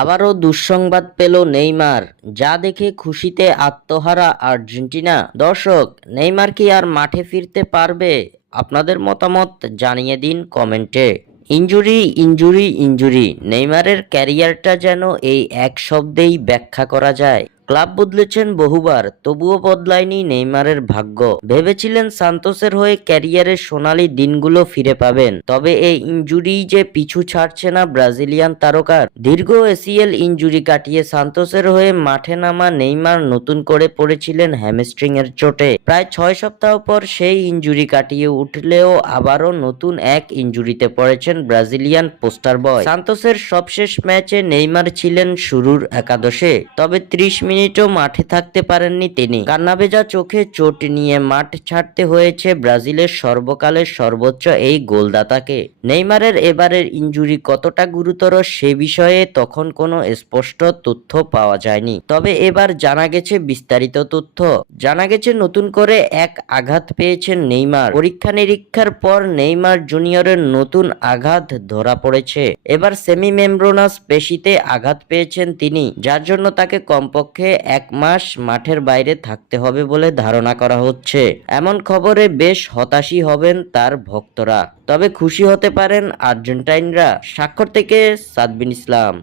আবারও দুঃসংবাদ পেল নেইমার, যা দেখে খুশিতে আত্মহারা আর্জেন্টিনা। দর্শক, নেইমার কি আর মাঠে ফিরতে পারবে? আপনাদের মতামত জানিয়ে দিন কমেন্টে। ইনজুরি ইনজুরি ইনজুরি, নেইমারের ক্যারিয়ারটা যেন এই এক শব্দেই ব্যাখ্যা করা যায়। ক্লাব বদলেছেন বহুবার, তবুও বদলায়নি নেইমারের ভাগ্য। ভেবেছিলেন সান্তোসের হয়ে ক্যারিয়ারের সোনালী দিনগুলো ফিরে পাবেন, তবে এই ইনজুরি যে পিছু ছাড়ছে না ব্রাজিলিয়ান তারকার। দীর্ঘ এসিএল ইনজুরি কাটিয়ে সান্তোসের হয়ে মাঠে নামা নেইমার নতুন করে পড়েছিলেন হ্যামস্ট্রিং এর চোটে। প্রায় 6 সপ্তাহ পর সেই ইনজুরি কাটিয়ে উঠলেও আবারও নতুন এক ইনজুরিতে পড়েছেন ব্রাজিলিয়ান পোস্টার বয়। সান্তোসের সবশেষ ম্যাচে নেইমার ছিলেন শুরুর একাদশে, তবে 30 মিনিটও মাঠে থাকতে পারেননি তিনি। কান্নাভেজা চোখে চোট নিয়ে মাঠ ছাড়তে হয়েছে ব্রাজিলের সর্বকালের সর্বোচ্চ এই গোলদাতাকে। নেইমারের এবারের ইনজুরি কতটা গুরুতর সে বিষয়ে তখন কোনো স্পষ্ট তথ্য পাওয়া যায়নি, তবে এবার জানা গেছে বিস্তারিত তথ্য। জানা গেছে নতুন করে এক আঘাত পেয়েছেন নেইমার। পরীক্ষা নিরীক্ষার পর নেইমার জুনিয়রের নতুন আঘাত ধরা পড়েছে। এবার সেমি মেমব্রেনাস পেশিতে আঘাত পেয়েছেন তিনি, যার জন্য তাকে কমপক্ষে 1 মাস মাঠের বাইরে থাকতে হবে বলে ধারণা করা হচ্ছে। এমন খবরে বেশ হতাশই হবেন তার ভক্তরা, তবে খুশি হতে পারেন আর্জেন্টাইনরা। স্বাক্ষর থেকে সাদবিন ইসলাম।